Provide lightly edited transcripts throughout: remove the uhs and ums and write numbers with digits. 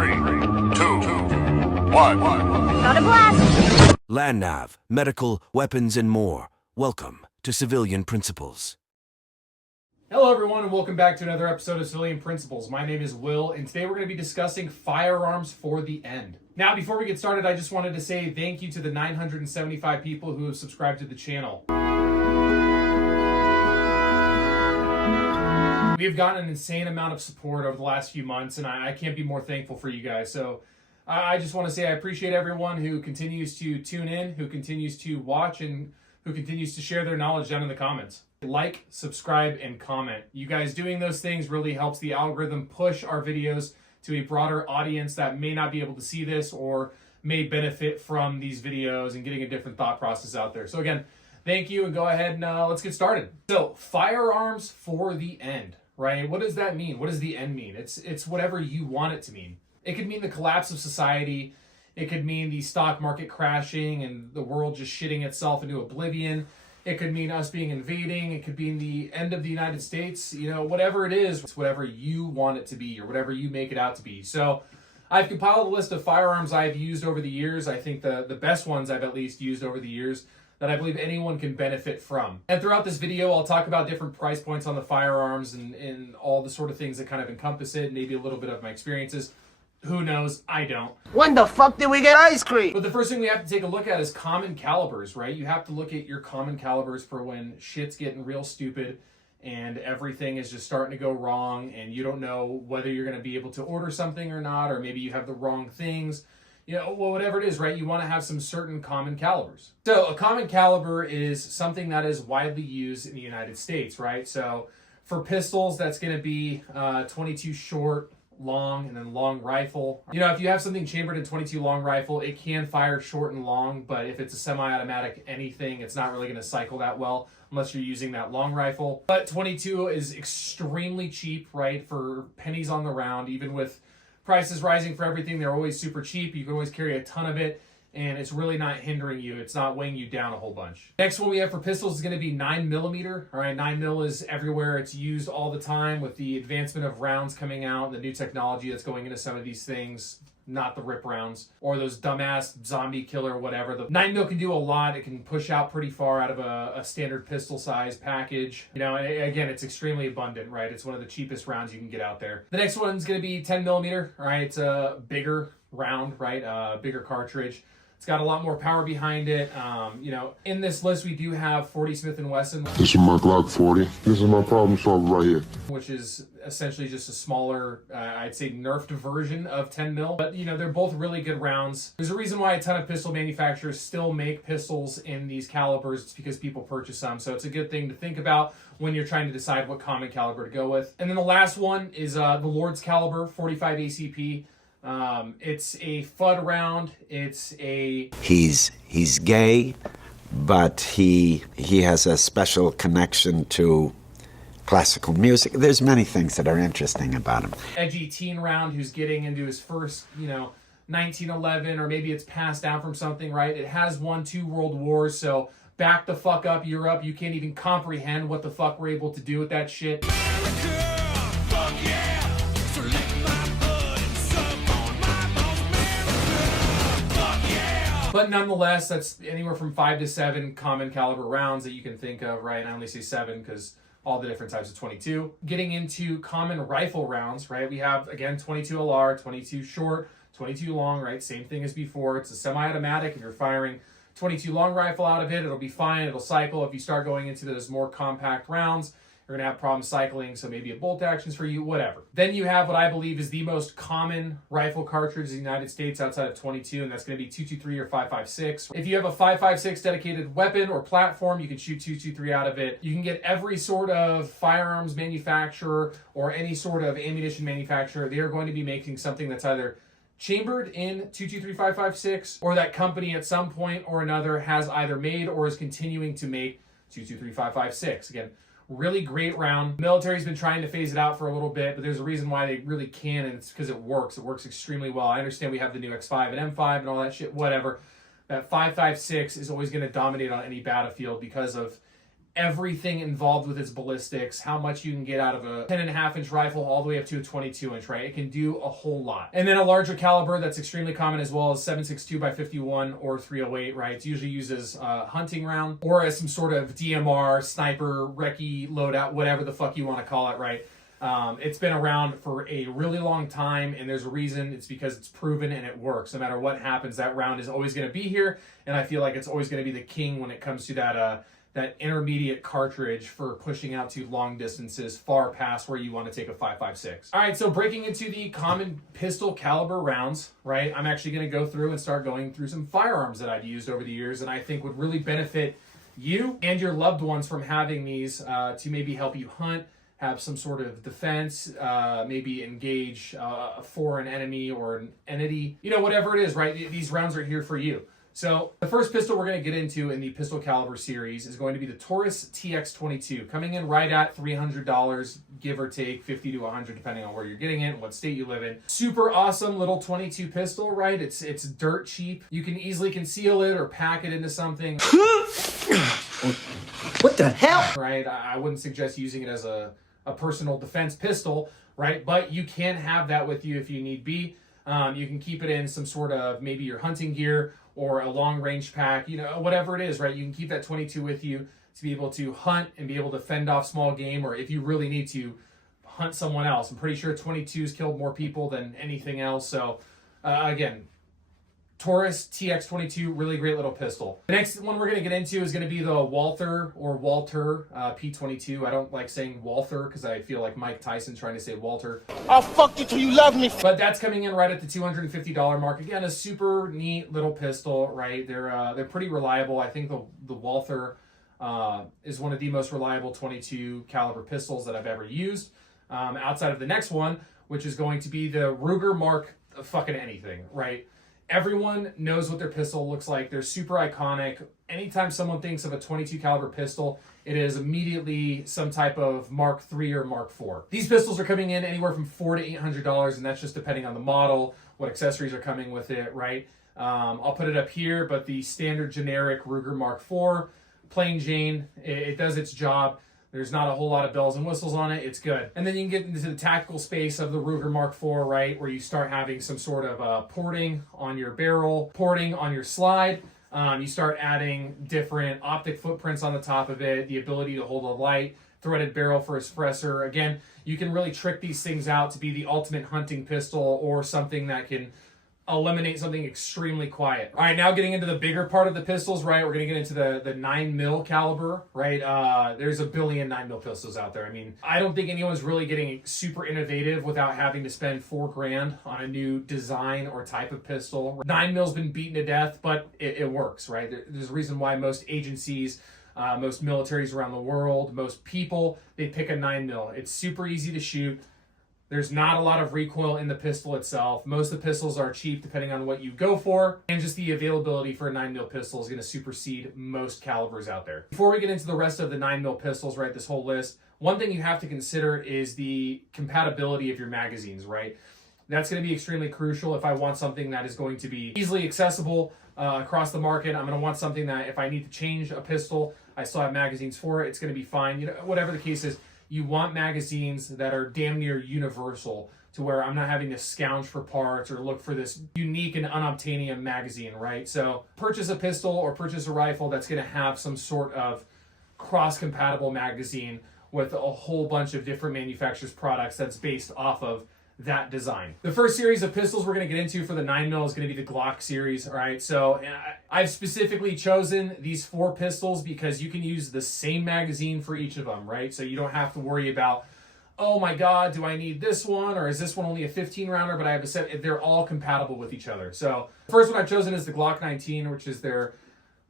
3, 2, 1. Got a blast! Land nav, medical, weapons, and more. Welcome to Civilian Principles. Hello everyone and welcome back to another episode of Civilian Principles. My name is Will and today we're going to be discussing firearms for the end. Now before we get started, I just wanted to say thank you to the 975 people who have subscribed to the channel. We have gotten an insane amount of support over the last few months and I can't be more thankful for you guys. So I just want to say I appreciate everyone who continues to tune in, who continues to watch, and who continues to share their knowledge down in the comments. Like, subscribe, and comment. You guys doing those things really helps the algorithm push our videos to a broader audience that may not be able to see this or may benefit from these videos and getting a different thought process out there. So again, thank you, and go ahead and let's get started. So, firearms for the end, right? What does that mean? What does the end mean? It's whatever you want it to mean. It could mean the collapse of society. It could mean the stock market crashing and the world just shitting itself into oblivion. It could mean us being invading. It could mean the end of the United States. You know, whatever it is, it's whatever you want it to be or whatever you make it out to be. So I've compiled a list of firearms I've used over the years. I think the best ones I've at least used over the years that I believe anyone can benefit from. And throughout this video, I'll talk about different price points on the firearms and all the sort of things that kind of encompass it, maybe a little bit of my experiences. Who knows? I don't. When the fuck did we get ice cream? But the first thing we have to take a look at is common calibers, right? You have to look at your common calibers for when shit's getting real stupid and everything is just starting to go wrong and you don't know whether you're going to be able to order something or not, or maybe you have the wrong things. You know, well, whatever it is, right? You want to have some certain common calibers. So a common caliber is something that is widely used in the United States, right? So for pistols, that's going to be 22 short, long, and then long rifle. You know, if you have something chambered in 22 long rifle, it can fire short and long, but if it's a semi-automatic anything, it's not really going to cycle that well unless you're using that long rifle. But 22 is extremely cheap, right? For pennies on the round, even with prices rising for everything, they're always super cheap. You can always carry a ton of it, and it's really not hindering you. It's not weighing you down a whole bunch. Next one we have for pistols is going to be 9mm. All right, 9mm is everywhere. It's used all the time with the advancement of rounds coming out and the new technology that's going into some of these things. Not the rip rounds or those dumbass zombie killer whatever. The 9mm can do a lot. It can push out pretty far out of a standard pistol size package. You know, and again, it's extremely abundant, right? It's one of the cheapest rounds you can get out there. The next one's going to be 10mm. All right, it's a bigger round, right? Bigger cartridge. It's got a lot more power behind it. You know, in this list, we do have 40 Smith & Wesson. This is my Glock 40. This is my problem solver right here. Which is essentially just a smaller, I'd say nerfed version of 10mm. But, you know, they're both really good rounds. There's a reason why a ton of pistol manufacturers still make pistols in these calibers. It's because people purchase them. So it's a good thing to think about when you're trying to decide what common caliber to go with. And then the last one is the Lord's Caliber 45 ACP. It's a FUD round. It's a... He's gay, but he has a special connection to classical music. There's many things that are interesting about him. Edgy teen round who's getting into his first, you know, 1911, or maybe it's passed down from something, right? It has won 2 world wars, so back the fuck up, Europe. You can't even comprehend what the fuck we're able to do with that shit. Fuck yeah! So lick my butt and suck on my balls, America. Fuck yeah! But nonetheless, that's anywhere from 5 to 7 common caliber rounds that you can think of, right? And I only say 7 because all the different types of 22. Getting into common rifle rounds, right? We have, again, 22 LR, 22 short, 22 long, right? Same thing as before. It's a semi-automatic. If you're firing 22 long rifle out of it, it'll be fine. It'll cycle. If you start going into those more compact rounds, you're going to have problems cycling, so maybe a bolt action's for you, whatever. Then you have what I believe is the most common rifle cartridge in the United States outside of 22, and that's going to be 223 or 5.56. If you have a 5.56 dedicated weapon or platform, you can shoot 223 out of it. You can get every sort of firearms manufacturer or any sort of ammunition manufacturer. They are going to be making something that's either chambered in 223 5.56, or that company at some point or another has either made or is continuing to make 223 5.56. Again, really great round. The military's been trying to phase it out for a little bit, but there's a reason why they really can, and it's because it works. It works extremely well. I understand we have the new X5 and M5 and all that shit, whatever. That 5.56 is always going to dominate on any battlefield because of everything involved with its ballistics, how much you can get out of a 10.5-inch rifle all the way up to a 22-inch, right? It can do a whole lot. And then a larger caliber that's extremely common as well is 7.62 by 51 or 308, right? It's usually used as a hunting round or as some sort of DMR, sniper, recce, loadout, whatever the fuck you want to call it, right? It's been around for a really long time, and there's a reason. It's because it's proven and it works. No matter what happens, that round is always going to be here, and I feel like it's always going to be the king when it comes to that intermediate cartridge for pushing out to long distances far past where you want to take a 5.56. All right, so breaking into the common pistol caliber rounds, right? I'm actually going to go through and start going through some firearms that I've used over the years and I think would really benefit you and your loved ones from having these to maybe help you hunt, have some sort of defense, maybe engage a foreign enemy or an entity, you know, whatever it is, right? These rounds are here for you. So the first pistol we're going to get into in the pistol caliber series is going to be the Taurus TX22, coming in right at $300, give or take 50 to 100, depending on where you're getting it and what state you live in. Super awesome little 22 pistol, right? It's dirt cheap. You can easily conceal it or pack it into something. What the hell? Right? I wouldn't suggest using it as a personal defense pistol, right? But you can have that with you if you need be. You can keep it in some sort of maybe your hunting gear or a long range pack, you know, whatever it is, right? You can keep that 22 with you to be able to hunt and be able to fend off small game, or if you really need to hunt someone else. I'm pretty sure 22's killed more people than anything else. So again, Taurus TX22, really great little pistol. The next one we're going to get into is going to be the Walther P22. I don't like saying Walther because I feel like Mike Tyson trying to say Walter. I'll fuck you till you love me. But that's coming in right at the $250 mark. Again, a super neat little pistol, right? They're pretty reliable. I think the Walther is one of the most reliable 22 caliber pistols that I've ever used. Outside of the next one, which is going to be the Ruger Mark fucking anything, right? Everyone knows what their pistol looks like. They're super iconic. Anytime someone thinks of a 22 caliber pistol, it is immediately some type of Mark III or Mark IV. These pistols are coming in anywhere from $400 to $800, and that's just depending on the model, what accessories are coming with it, right? I'll put it up here, but the standard generic Ruger Mark IV, plain Jane, it does its job. There's not a whole lot of bells and whistles on it. It's good. And then you can get into the tactical space of the Ruger Mark IV, right? Where you start having some sort of porting on your barrel, porting on your slide. You start adding different optic footprints on the top of it, the ability to hold a light, threaded barrel for a suppressor. Again, you can really trick these things out to be the ultimate hunting pistol or something that can eliminate something extremely quiet. All right, now getting into the bigger part of the pistols, right? We're going to get into the 9mm caliber, right? There's a billion 9mm pistols out there. I mean, I don't think anyone's really getting super innovative without having to spend $4,000 on a new design or type of pistol. 9mm's been beaten to death, but it works, right? There's a reason why most agencies, most militaries around the world, most people, they pick a 9mm. It's super easy to shoot. There's not a lot of recoil in the pistol itself. Most of the pistols are cheap depending on what you go for. And just the availability for a 9mm pistol is going to supersede most calibers out there. Before we get into the rest of the 9mm pistols, right, this whole list, one thing you have to consider is the compatibility of your magazines, right? That's going to be extremely crucial if I want something that is going to be easily accessible across the market. I'm going to want something that if I need to change a pistol, I still have magazines for it. It's going to be fine. You know, whatever the case is, you want magazines that are damn near universal to where I'm not having to scourge for parts or look for this unique and unobtainium magazine, right? So purchase a pistol or purchase a rifle that's going to have some sort of cross-compatible magazine with a whole bunch of different manufacturers' products that's based off of that design. The first series of pistols we're going to get into for the 9mm is going to be the Glock series, all right? So I've specifically chosen these 4 pistols because you can use the same magazine for each of them, right? So you don't have to worry about, oh my God, do I need this one? Or is this one only a 15-rounder, but I have a set? They're all compatible with each other. So the first one I've chosen is the Glock 19, which is their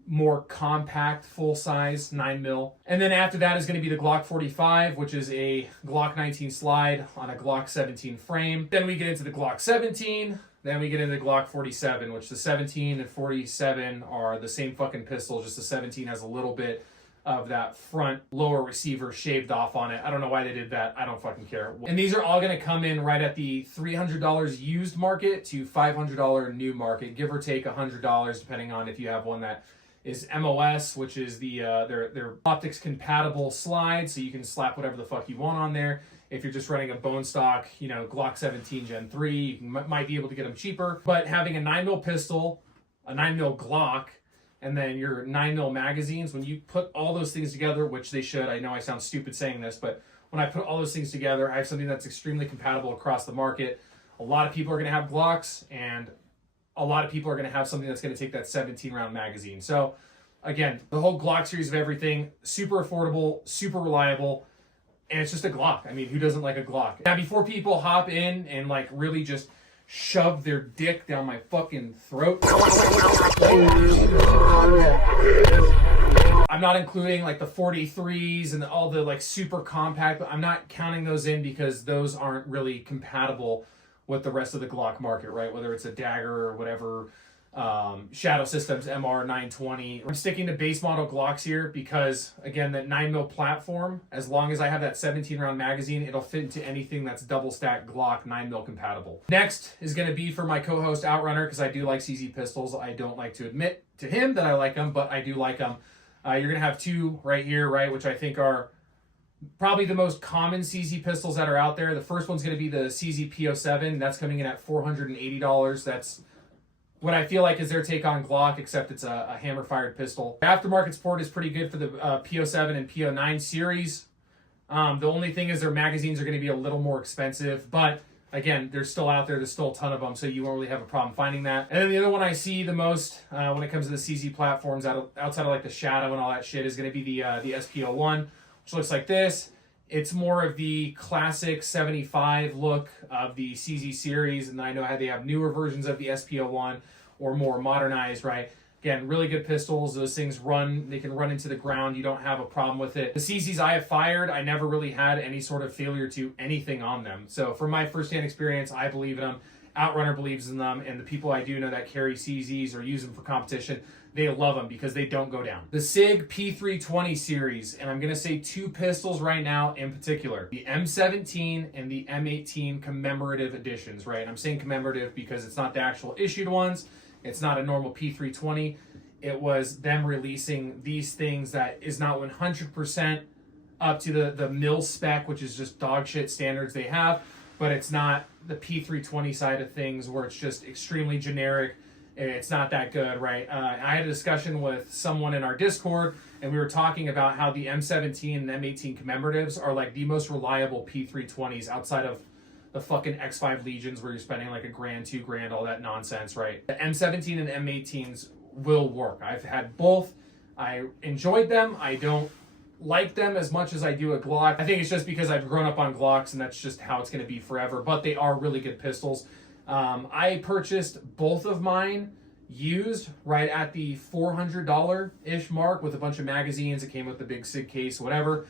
more compact, full-size 9mm. And then after that is going to be the Glock 45, which is a Glock 19 slide on a Glock 17 frame. Then we get into the Glock 17. Then we get into the Glock 47, which the 17 and 47 are the same fucking pistol, just the 17 has a little bit of that front lower receiver shaved off on it. I don't know why they did that. I don't fucking care. And these are all going to come in right at the $300 used market to $500 new market, give or take $100, depending on if you have one that is MOS, which is the their optics compatible slide, so you can slap whatever the fuck you want on there. If you're just running a bone stock, you know, Glock 17 Gen 3, you might be able to get them cheaper. But having a 9mm pistol, a 9mm Glock, and then your 9mm magazines, when you put all those things together, which they should, I know I sound stupid saying this, but when I put all those things together, I have something that's extremely compatible across the market. A lot of people are going to have Glocks, and a lot of people are going to have something that's going to take that 17-round magazine. So, again, the whole Glock series of everything, super affordable, super reliable, and it's just a Glock. I mean, who doesn't like a Glock? Now, before people hop in and, like, really just shove their dick down my fucking throat, I'm not including, like, the 43s and all the, like, super compact. I'm not counting those in because those aren't really compatible with the rest of the Glock market, right? Whether it's a Dagger or whatever, Shadow Systems MR 920. I'm sticking to base model Glocks here because, again, that 9mm platform, as long as I have that 17-round magazine, it'll fit into anything that's double stack Glock 9mm compatible. Next is going to be for my co-host Outrunner, because I do like CZ pistols. I don't like to admit to him that I like them, but I do like them. You're going to have two right here, right, which I think are probably the most common CZ pistols that are out there. The first one's going to be the CZ P07. That's coming in at $480. That's what I feel like is their take on Glock, except it's a hammer-fired pistol. Aftermarket support is pretty good for the P07 and P09 series. The only thing is their magazines are going to be a little more expensive, but again, they're still out there. There's still a ton of them, so you won't really have a problem finding that. And then the other one I see the most when it comes to the CZ platforms, outside of like the Shadow and all that shit, is going to be the SP01, which looks like this. It's more of the classic 75 look of the CZ series, and I know how they have newer versions of the SP01 or more modernized, right? Again, really good pistols. Those things run, they can run into the ground. You don't have a problem with it. The CZs I have fired, I never really had any sort of failure to anything on them. So from my firsthand experience, I believe in them. Outrunner believes in them, and the people I do know that carry CZs or use them for competition, they love them because they don't go down. The SIG P320 series, and I'm going to say two pistols right now in particular. The M17 and the M18 commemorative editions, right? I'm saying commemorative because it's not the actual issued ones. It's not a normal P320. It was them releasing these things that is not 100% up to the mil spec, which is just dog shit standards they have, but it's not the P320 side of things where it's just extremely generic. It's not that good, right? I had a discussion with someone in our Discord, and we were talking about how the M17 and M18 commemoratives are like the most reliable P320s outside of the fucking X5 Legions where you're spending like $1,000, $2,000, all that nonsense, right? The M17 and M18s will work. I've had both. I enjoyed them. I don't like them as much as I do a Glock. I think it's just because I've grown up on Glocks, and that's just how it's going to be forever, but they are really good pistols. I purchased both of mine used right at the $400-ish mark with a bunch of magazines. It came with the big SIG case, whatever.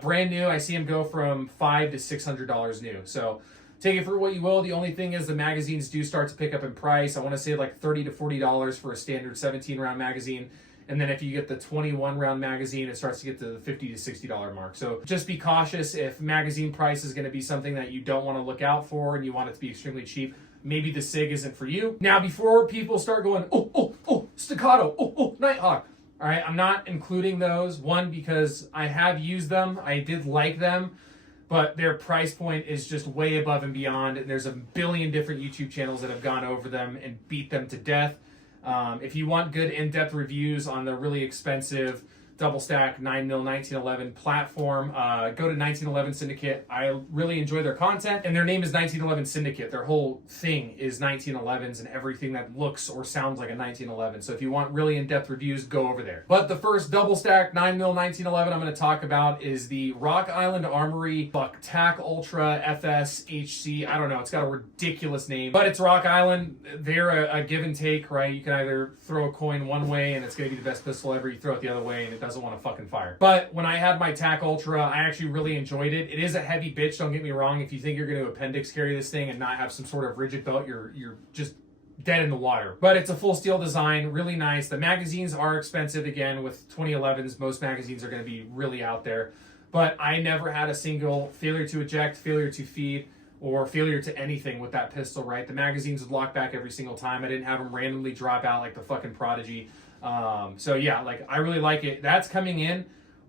Brand new, I see them go from $500 to $600 new. So take it for what you will. The only thing is the magazines do start to pick up in price. I want to say like $30 to $40 for a standard 17-round magazine. And then if you get the 21-round magazine, it starts to get to the $50 to $60 mark. So just be cautious if magazine price is going to be something that you don't want to look out for and you want it to be extremely cheap. Maybe the SIG isn't for you. Now, before people start going, oh, staccato, oh, Nighthawk. All right, I'm not including those. One, because I have used them. I did like them, but their price point is just way above and beyond. And there's a billion different YouTube channels that have gone over them and beat them to death. If you want good in-depth reviews on the really expensive double stack 9mm 1911 platform, go to 1911 Syndicate. I really enjoy their content, and their name is 1911 Syndicate. Their whole thing is 1911s and everything that looks or sounds like a 1911. So if you want really in-depth reviews, go over there. But the first double stack 9mm 1911 I'm going to talk about is the Rock Island Armory Buck-Tac Ultra FS HC. I don't know, it's got a ridiculous name, but it's Rock Island. They're a give and take, right? You can either throw a coin one way and it's going to be the best pistol ever. You throw it the other way and it doesn't want to fucking fire. But when I had my TAC Ultra, I actually really enjoyed it. It is a heavy bitch, don't get me wrong. If you think you're going to appendix carry this thing and not have some sort of rigid belt, you're just dead in the water. But it's a full steel design, really nice. The magazines are expensive. Again, with 2011s, most magazines are going to be really out there. But I never had a single failure to eject, failure to feed, or failure to anything with that pistol, right? The magazines would lock back every single time. I didn't have them randomly drop out like the fucking Prodigy. So yeah, like I really like it. That's coming in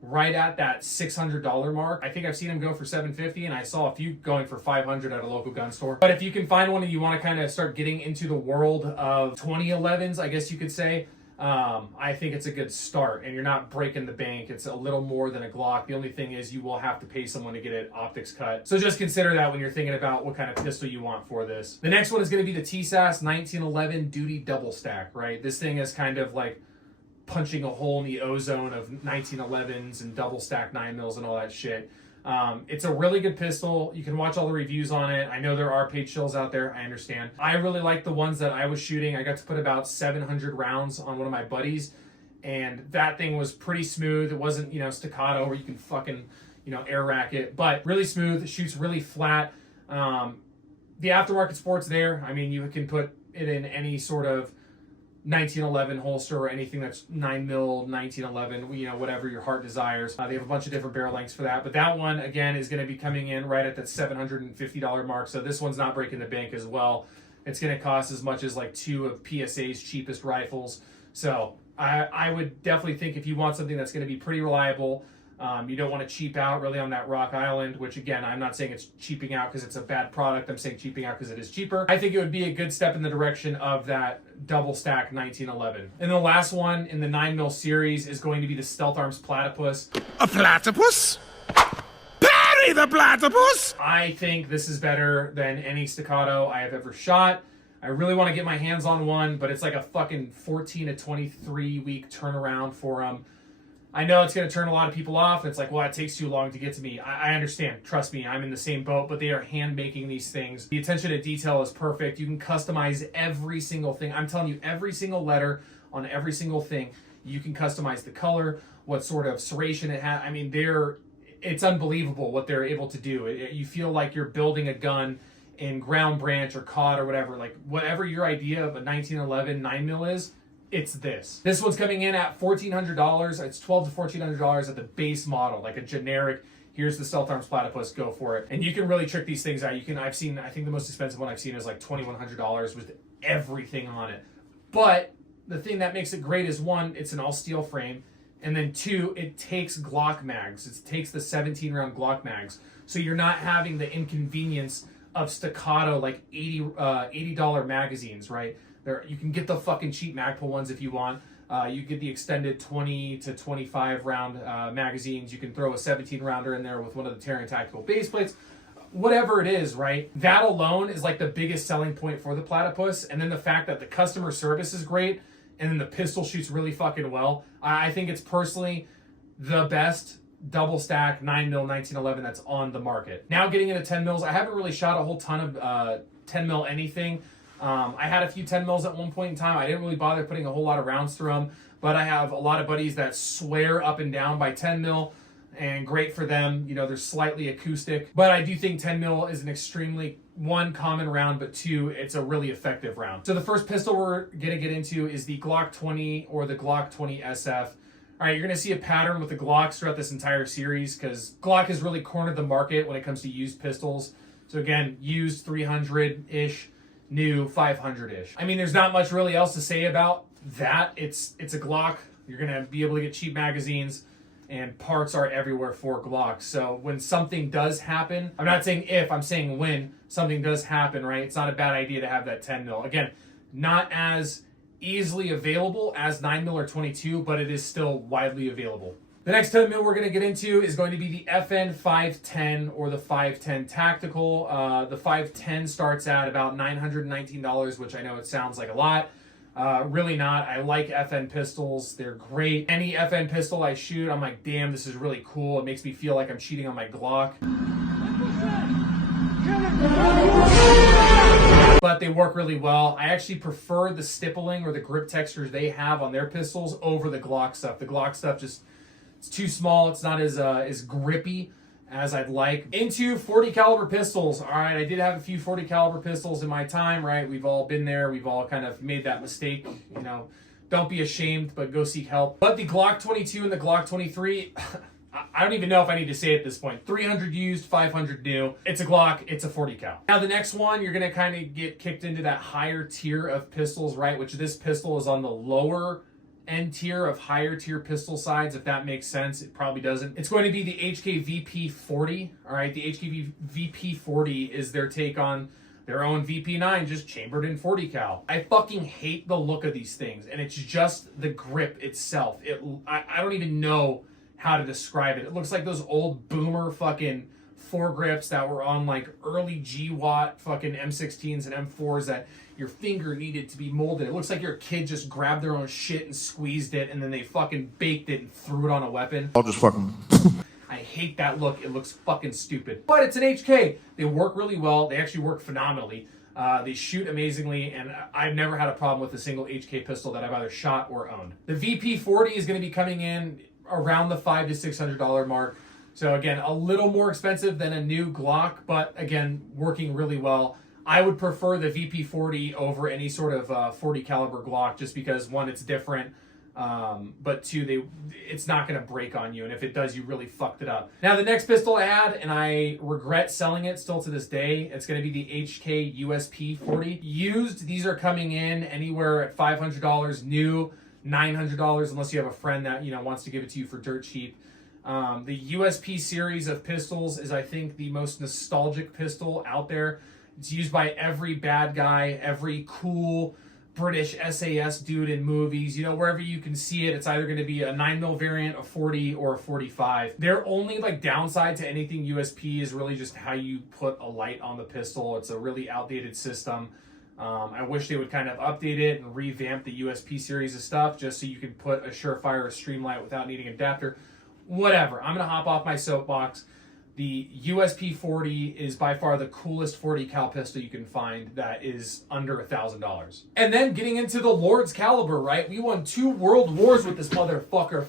right at that $600 mark. I think I've seen them go for $750, and I saw a few going for $500 at a local gun store. But if you can find one and you want to kind of start getting into the world of 2011s, I guess you could say, I think it's a good start, and you're not breaking the bank. It's a little more than a Glock. The only thing is you will have to pay someone to get it optics cut. So just consider that when you're thinking about what kind of pistol you want for this. The next one is going to be the TSAS 1911 Duty Double Stack, right? This thing is kind of like punching a hole in the ozone of 1911s and double stack 9mm and all that shit. It's a really good pistol. You can watch all the reviews on it. I know there are paid shills out there. I understand. I really like the ones that I was shooting. I got to put about 700 rounds on one of my buddies, and that thing was pretty smooth. It wasn't, staccato where you can fucking, air rack it, but really smooth. It shoots really flat. The aftermarket support's there. I mean, you can put it in any sort of 1911 holster or anything that's 9mm 1911, whatever your heart desires. They have a bunch of different barrel lengths for that, but that one again is going to be coming in right at that $750 mark. So this one's not breaking the bank as well. It's going to cost as much as like 2 of PSA's cheapest rifles. So I would definitely think if you want something that's going to be pretty reliable, you don't want to cheap out really on that Rock Island, which again, I'm not saying it's cheaping out because it's a bad product. I'm saying cheaping out because it is cheaper. I think it would be a good step in the direction of that double stack 1911. And the last one in the 9mm series is going to be the Stealth Arms Platypus. A platypus? Parry the platypus! I think this is better than any staccato I have ever shot. I really want to get my hands on one, but it's like a fucking 14 to 23 week turnaround for them. I know it's going to turn a lot of people off. It's like, well, it takes too long to get to me. I understand. Trust me, I'm in the same boat, but they are hand making these things. The attention to detail is perfect. You can customize every single thing. I'm telling you, every single letter on every single thing, you can customize the color, what sort of serration it has. I mean, it's unbelievable what they're able to do. You feel like you're building a gun in ground branch or COD or whatever. Like, whatever your idea of a 1911 9mm is, it's this. This one's coming in at $1,400. It's $1,200 to $1,400 at the base model, like a generic, here's the Stealth Arms Platypus, go for it. And you can really trick these things out. I think the most expensive one I've seen is like $2,100 with everything on it. But the thing that makes it great is, one, it's an all steel frame. And then two, it takes Glock mags. It takes the 17 round Glock mags. So you're not having the inconvenience of staccato, like $80 magazines, right? You can get the fucking cheap Magpul ones if you want. You get the extended 20 to 25 round magazines. You can throw a 17 rounder in there with one of the Terran Tactical base plates. Whatever it is, right? That alone is like the biggest selling point for the Platypus. And then the fact that the customer service is great and then the pistol shoots really fucking well. I think it's personally the best double stack 9mm 1911 that's on the market. Now getting into 10mm, I haven't really shot a whole ton of 10mm anything. I had a few 10mm at one point in time. I didn't really bother putting a whole lot of rounds through them, but I have a lot of buddies that swear up and down by 10mm, and great for them. They're slightly acoustic, but I do think 10mm is an extremely, one, common round, but two, it's a really effective round. So the first pistol we're gonna get into is the Glock 20 or the Glock 20 SF. All right, you're gonna see a pattern with the Glocks throughout this entire series because Glock has really cornered the market when it comes to used pistols. So again, used 300-ish, new 500-ish. I mean, there's not much really else to say about that. It's a Glock. You're gonna be able to get cheap magazines, and parts are everywhere for Glocks. So when something does happen, I'm not saying if, I'm saying when something does happen, right? It's not a bad idea to have that 10mm. Again, not as easily available as 9mm or 22, but it is still widely available. The next 10mm we're going to get into is going to be the FN 510 or the 510 Tactical. The 510 starts at about $919, which I know it sounds like a lot. Really not. I like FN pistols. They're great. Any FN pistol I shoot, I'm like, damn, this is really cool. It makes me feel like I'm cheating on my Glock. But they work really well. I actually prefer the stippling or the grip textures they have on their pistols over the Glock stuff. The Glock stuff just, it's too small. It's not as grippy as I'd like. Into 40 caliber pistols. All right, I did have a few 40 caliber pistols in my time, right? We've all been there. We've all kind of made that mistake. Don't be ashamed, but go seek help. But the Glock 22 and the Glock 23, I don't even know if I need to say it at this point. 300 used, 500 new. It's a Glock, it's a 40 cal. Now the next one, you're gonna kind of get kicked into that higher tier of pistols, right? Which this pistol is on the lower end tier of higher tier pistol sides, if that makes sense. It probably doesn't. It's going to be the HK VP40. All right, the HK VP40 is their take on their own VP9, just chambered in 40 cal. I fucking hate the look of these things, and it's just the grip itself. I don't even know how to describe it. It looks like those old boomer fucking foregrips that were on like early G-Watt fucking M16s and M4s that your finger needed to be molded. It looks like your kid just grabbed their own shit and squeezed it, and then they fucking baked it and threw it on a weapon. I'll just fucking... I hate that look. It looks fucking stupid. But it's an HK. They work really well. They actually work phenomenally. They shoot amazingly, and I've never had a problem with a single HK pistol that I've either shot or owned. The VP40 is going to be coming in around the $500 to $600 mark. So again, a little more expensive than a new Glock, but again, working really well. I would prefer the VP40 over any sort of 40 caliber Glock, just because one, it's different. But two, it's not going to break on you, and if it does, you really fucked it up. Now, the next pistol I had, and I regret selling it still to this day, it's going to be the HK USP 40. Used, these are coming in anywhere at $500, new $900, unless you have a friend that, you know, wants to give it to you for dirt cheap. The USP series of pistols is, I think, the most nostalgic pistol out there. It's used by every bad guy, every cool British SAS dude in movies. You know, wherever you can see it, it's either going to be a 9mm variant, a 40, or a 45. Their only like downside to anything USP is really just how you put a light on the pistol. It's a really outdated system. I wish they would kind of update it and revamp the USP series of stuff just so you can put a Surefire or Streamlight without needing an adapter. Whatever. I'm going to hop off my soapbox. The USP 40 is by far the coolest 40 cal pistol you can find that is under $1,000. And then getting into the Lord's caliber, right? We won 2 world wars with this motherfucker.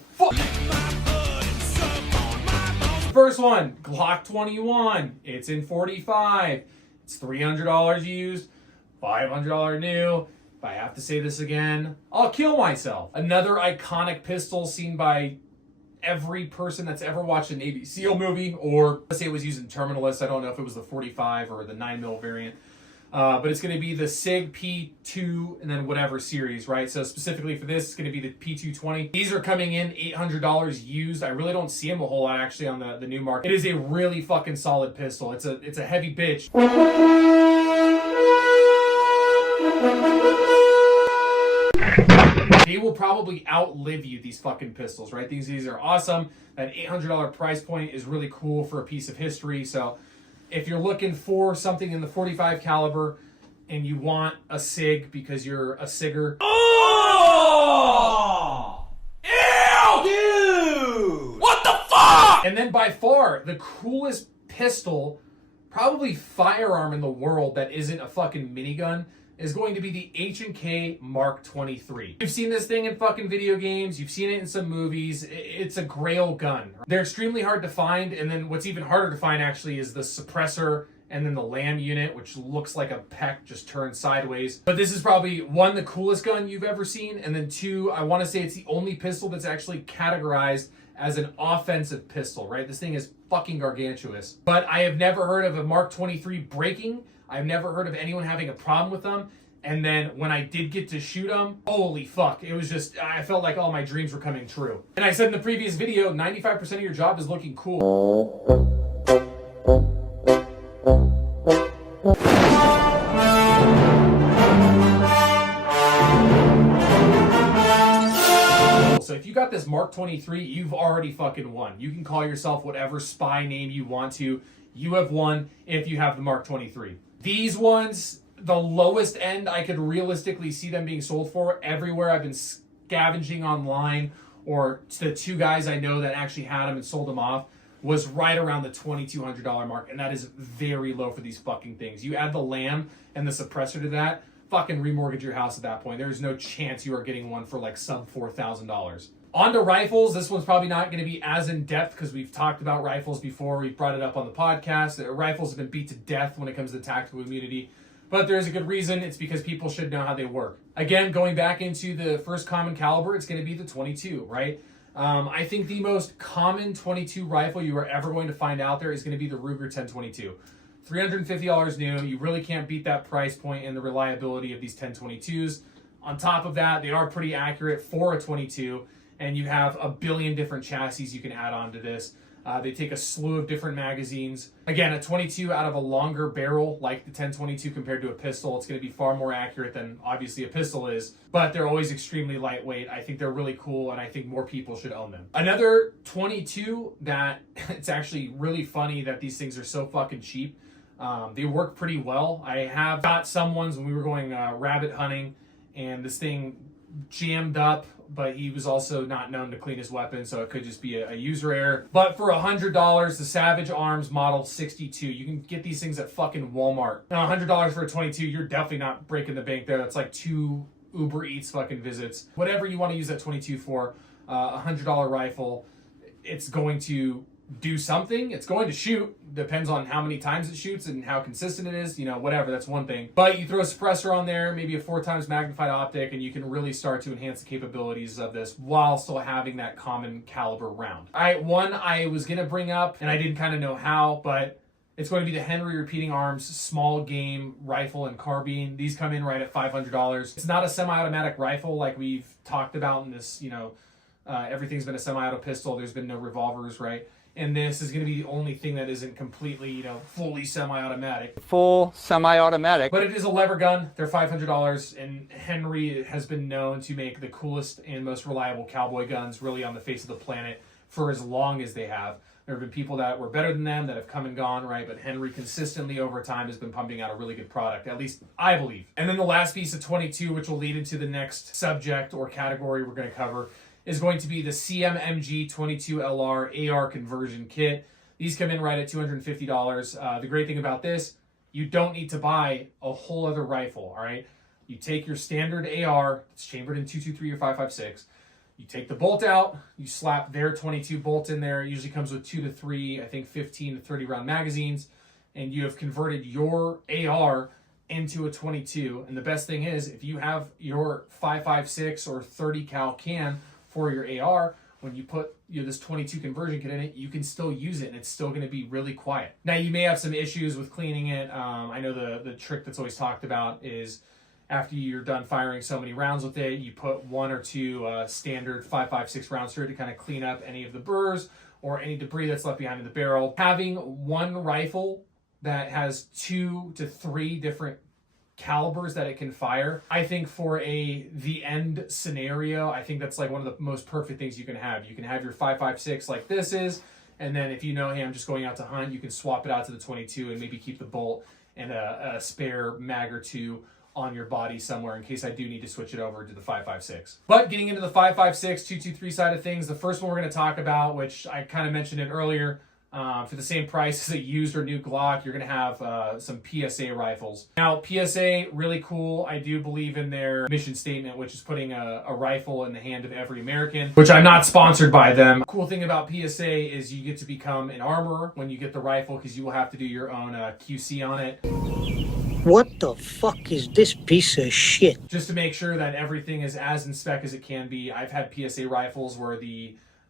First one, Glock 21. It's in 45. It's $300 used, $500 new. If I have to say this again, I'll kill myself. Another iconic pistol seen by every person that's ever watched a Navy SEAL movie, or let's say it was used in Terminalist. I don't know if it was the 45 or the 9mm variant. But it's going to be the SIG P2 and then whatever series, right? So specifically for this, it's going to be the P220. These are coming in $800 used. I really don't see them a whole lot actually on the new market. It is a really fucking solid pistol. It's a heavy bitch. They will probably outlive you, these fucking pistols, right? These are awesome. That $800 price point is really cool for a piece of history. So if you're looking for something in the 45 caliber and you want a SIG because you're a SIGger. Oh! Ew! Dude! What the fuck? And then by far, the coolest pistol, probably firearm in the world that isn't a fucking minigun, is going to be the H&K Mark 23. You've seen this thing in fucking video games. You've seen it in some movies. It's a grail gun. They're extremely hard to find, and then what's even harder to find actually is the suppressor and then the LAM unit, which looks like a peck just turned sideways. But this is probably, 1, the coolest gun you've ever seen, and then 2, I want to say it's the only pistol that's actually categorized as an offensive pistol, right? This thing is fucking gargantuous. But I have never heard of a Mark 23 breaking. I've never heard of anyone having a problem with them. And then when I did get to shoot them, holy fuck. It was just, I felt like all my dreams were coming true. And I said in the previous video, 95% of your job is looking cool. So if you got this Mark 23, you've already fucking won. You can call yourself whatever spy name you want to. You have won if you have the Mark 23. These ones, the lowest end I could realistically see them being sold for, everywhere I've been scavenging online, or the 2 guys I know that actually had them and sold them off, was right around the $2,200 mark, and that is very low for these fucking things. You add the LAM and the suppressor to that, fucking remortgage your house at that point. There's no chance you are getting one for like sub $4,000. On to rifles. This one's probably not going to be as in-depth because we've talked about rifles before. We've brought it up on the podcast. Rifles have been beat to death when it comes to tactical immunity. But there's a good reason. It's because people should know how they work. Again, going back into the first common caliber, it's going to be the 22, right? I think the most common 22 rifle you are ever going to find out there is going to be the Ruger 1022. $350 new. You really can't beat that price point and the reliability of these 1022s. On top of that, they are pretty accurate for a 22, and you have a billion different chassis you can add on to this. They take a slew of different magazines. Again, a 22 out of a longer barrel like the 1022 compared to a pistol, it's going to be far more accurate than obviously a pistol is, but they're always extremely lightweight. I think they're really cool, and I think more people should own them. Another 22 that it's actually really funny that these things are so fucking cheap. They work pretty well. I have got some ones when we were going rabbit hunting, and this thing jammed up, but he was also not known to clean his weapon, so it could just be a user error. But for $100, the Savage Arms Model 62, you can get these things at fucking Walmart. Now, $100 for a 22, you're definitely not breaking the bank there. That's like 2 Uber Eats fucking visits. Whatever you want to use that 22 for, $100 rifle, it's going to do something. It's going to shoot. Depends on how many times it shoots and how consistent it is. You know, whatever. That's one thing. But you throw a suppressor on there, maybe a 4 times magnified optic, and you can really start to enhance the capabilities of this while still having that common caliber round. All right, one I was going to bring up, and I didn't kind of know how, but it's going to be the Henry Repeating Arms Small Game Rifle and Carbine. These come in right at $500. It's not a semi-automatic rifle like we've talked about in this, you know, everything's been a semi-auto pistol. There's been no revolvers, right? And this is going to be the only thing that isn't completely, you know, fully semi-automatic. Full semi-automatic. But it is a lever gun. They're $500, and Henry has been known to make the coolest and most reliable cowboy guns really on the face of the planet for as long as they have. There have been people that were better than them that have come and gone, right? But Henry consistently over time has been pumping out a really good product, at least I believe. And then the last piece of 22, which will lead into the next subject or category we're going to cover, is going to be the CMMG 22LR AR conversion kit. These come in right at $250. The great thing about this, you don't need to buy a whole other rifle, all right? You take your standard AR, it's chambered in 223 or 5.56. You take the bolt out, you slap their 22 bolt in there. It usually comes with 2 to 3, I think 15 to 30 round magazines, and you have converted your AR into a 22. And the best thing is, if you have your 5.56 or 30 cal can for your AR, when you put this 22 conversion kit in it, you can still use it, and it's still going to be really quiet. Now, you may have some issues with cleaning it. I know the trick that's always talked about is after you're done firing so many rounds with it, you put 1 or 2 standard 5.56 rounds through it to kind of clean up any of the burrs or any debris that's left behind in the barrel. Having one rifle that has 2 to 3 different calibers that it can fire, I think for the end scenario, I think that's like one of the most perfect things you can have. You can have your 5.56 like this is, and then if you know, hey, I'm just going out to hunt, you can swap it out to the 22 and maybe keep the bolt and a spare mag or 2 on your body somewhere in case I do need to switch it over to the 5.56. But getting into the 5.56 223 side of things, the first one we're going to talk about, which I kind of mentioned it earlier, for the same price as a used or new Glock, you're going to have some PSA rifles. Now, PSA, really cool. I do believe in their mission statement, which is putting a rifle in the hand of every American, which I'm not sponsored by them. Cool thing about PSA is you get to become an armorer when you get the rifle because you will have to do your own QC on it. What the fuck is this piece of shit? Just to make sure that everything is as in spec as it can be. I've had PSA rifles where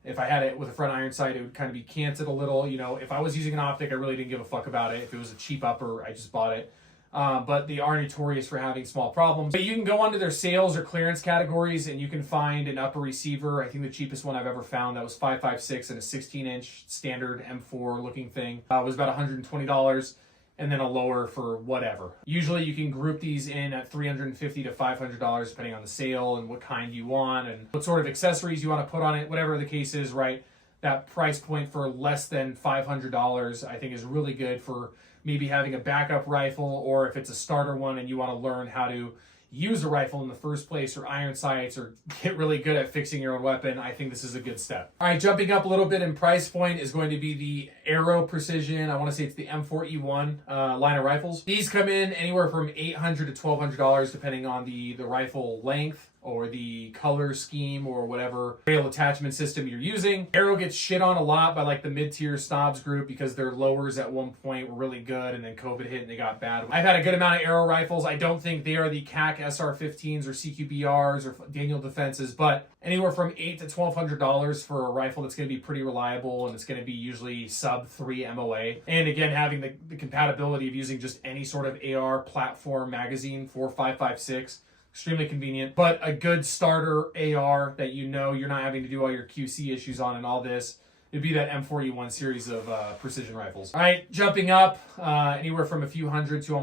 if I had it with a front iron sight, it would kind of be canted a little. You know, if I was using an optic, I really didn't give a fuck about it. If it was a cheap upper, I just bought it. But they are notorious for having small problems. But you can go onto their sales or clearance categories and you can find an upper receiver. I think the cheapest one I've ever found that was 5.56 and a 16-inch standard M4 looking thing was about $120. And then a lower for whatever. Usually you can group these in at $350 to $500 depending on the sale and what kind you want and what sort of accessories you want to put on it, whatever the case is, right? That price point for less than $500 I think is really good for maybe having a backup rifle, or if it's a starter one and you want to learn how to use a rifle in the first place, or iron sights, or get really good at fixing your own weapon, I think this is a good step. All right, jumping up a little bit in price point is going to be the Aero Precision. I want to say it's the M4E1 line of rifles. These come in anywhere from $800 to $1,200 depending on the rifle length or the color scheme or whatever rail attachment system you're using. Aero gets shit on a lot by like the mid-tier snobs group because their lowers at one point were really good and then COVID hit and they got bad. I've had a good amount of Aero rifles. I don't think they are the CAC SR15s or CQBRs or Daniel Defenses, but anywhere from $800 to $1,200 for a rifle that's going to be pretty reliable and it's going to be usually sub 3 MOA. And again, having the compatibility of using just any sort of AR platform magazine for 5.56, extremely convenient, but a good starter AR that you know you're not having to do all your QC issues on and all this. It'd be that M4U1 series of precision rifles. All right, jumping up anywhere from a few hundred to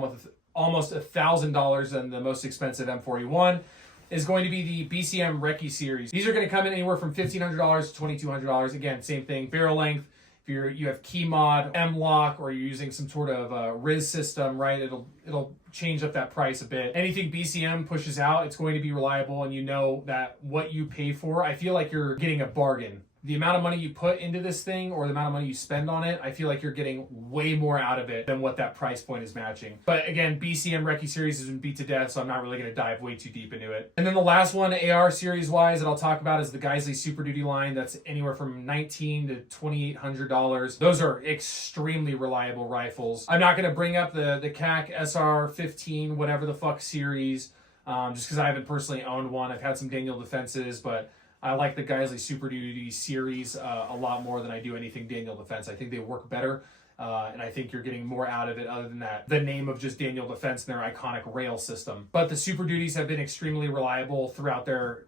almost $1,000, and the most expensive M4U1 is going to be the BCM Recce series. These are going to come in anywhere from $1,500 to $2,200. Again, same thing, barrel length. If you have key mod, M-lock, or you're using some sort of Riz system, right? It'll change up that price a bit. Anything BCM pushes out, it's going to be reliable, and you know that what you pay for, I feel like you're getting a bargain. The amount of money you put into this thing or the amount of money you spend on it, I feel like you're getting way more out of it than what that price point is matching. But again, BCM Recce series has been beat to death, so I'm not really going to dive way too deep into it. And then the last one, AR series wise, that I'll talk about is the Geisley Super Duty line. That's anywhere from $1,900 to $2,800. Those are extremely reliable rifles. I'm not going to bring up the CAC SR15, whatever the fuck series, just because I haven't personally owned one. I've had some Daniel Defenses, but I like the Geisley Super Duty series a lot more than I do anything Daniel Defense. I think they work better, and I think you're getting more out of it other than that, the name of just Daniel Defense and their iconic rail system. But the Super Duties have been extremely reliable throughout their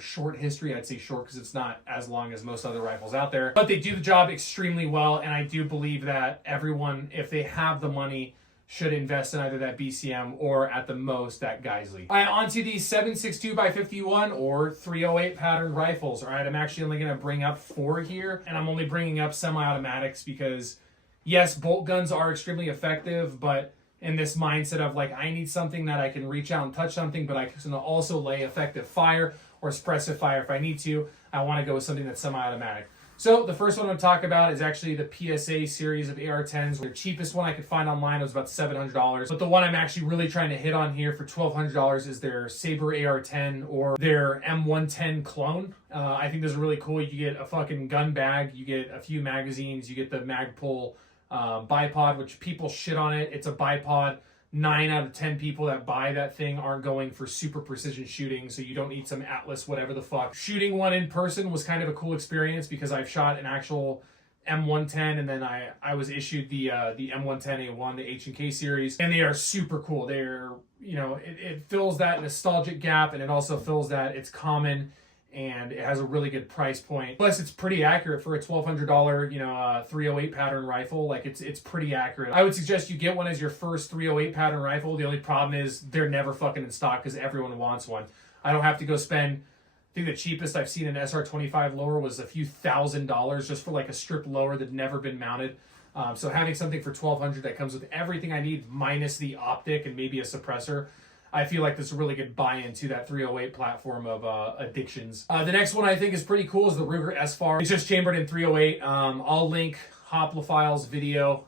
short history. I'd say short because it's not as long as most other rifles out there. But they do the job extremely well, and I do believe that everyone, if they have the money, should invest in either that BCM or at the most that Geisley. All right, on to the 7.62x51 or 308 pattern rifles. All right, I'm actually only going to bring up 4 here, and I'm only bringing up semi-automatics because, yes, bolt guns are extremely effective, but in this mindset of like, I need something that I can reach out and touch something, but I can also lay effective fire or suppressive fire if I need to. I want to go with something that's semi-automatic. So the first one I'm going to talk about is actually the PSA series of AR-10s. The cheapest one I could find online was about $700. But the one I'm actually really trying to hit on here for $1,200 is their Saber AR-10 or their M110 clone. I think this is really cool. You get a fucking gun bag, you get a few magazines, you get the Magpul bipod, which people shit on it. It's a bipod. 9 out of 10 people that buy that thing aren't going for super precision shooting, so you don't need some Atlas whatever the fuck. Shooting one in person was kind of a cool experience because I've shot an actual M110 and then I was issued the M110A1, the H&K series, and they are super cool. They're, it fills that nostalgic gap, and it also fills that it's common and it has a really good price point. Plus, it's pretty accurate for a $1,200, 308 pattern rifle. Like, it's pretty accurate. I would suggest you get one as your first 308 pattern rifle. The only problem is they're never fucking in stock because everyone wants one. I don't have to go spend, I think the cheapest I've seen an SR25 lower was a few $1,000 just for like a strip lower that never been mounted. So having something for $1,200 that comes with everything I need minus the optic and maybe a suppressor, I feel like this is a really good buy-in to that 308 platform of addictions. The next one I think is pretty cool is the Ruger S-FAR. It's just chambered in 308. I'll link Hoplophile's video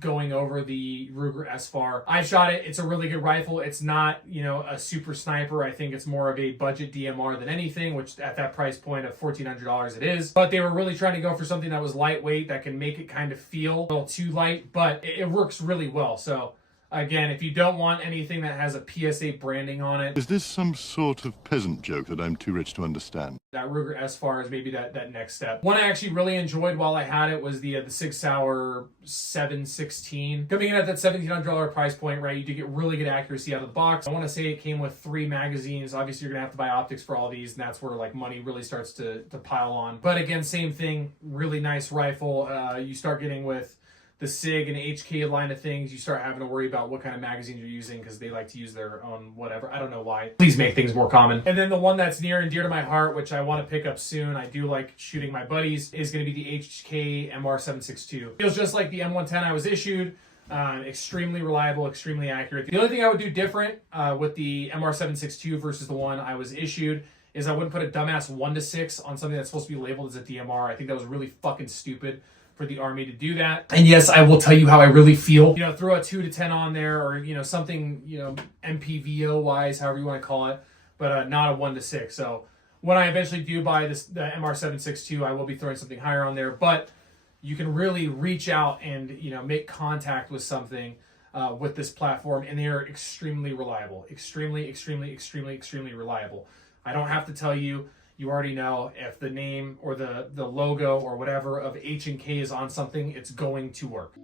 going over the Ruger S-FAR. I shot it. It's a really good rifle. It's not, a super sniper. I think it's more of a budget DMR than anything, which at that price point of $1,400 it is. But they were really trying to go for something that was lightweight that can make it kind of feel a little too light, but it works really well. So again, if you don't want anything that has a PSA branding on it. Is this some sort of peasant joke that I'm too rich to understand? That Ruger S-FAR is maybe that next step. One I actually really enjoyed while I had it was the Sig Sauer 716. Coming in at that $1,700 price point, right, you do get really good accuracy out of the box. I want to say it came with 3 magazines. Obviously, you're going to have to buy optics for all these, and that's where like money really starts to pile on. But again, same thing, really nice rifle. You start getting with the SIG and HK line of things, you start having to worry about what kind of magazines you're using because they like to use their own whatever. I don't know why. Please make things more common. And then the one that's near and dear to my heart, which I want to pick up soon, I do like shooting my buddies, is going to be the HK MR762. Feels just like the M110 I was issued. Extremely reliable, extremely accurate. The only thing I would do different with the MR762 versus the one I was issued is I wouldn't put a dumbass 1-6 on something that's supposed to be labeled as a DMR. I think that was really fucking stupid for the Army to do that. And yes, I will tell you how I really feel. Throw a 2 to 10 on there, or something, MPVO wise, however you want to call it, but not a 1 to 6. So when I eventually do buy the MR762, I will be throwing something higher on there. But you can really reach out and make contact with something with this platform, and they are extremely reliable, extremely reliable. I don't have to tell you. You already know if the name or the logo or whatever of H&K is on something, it's going to work.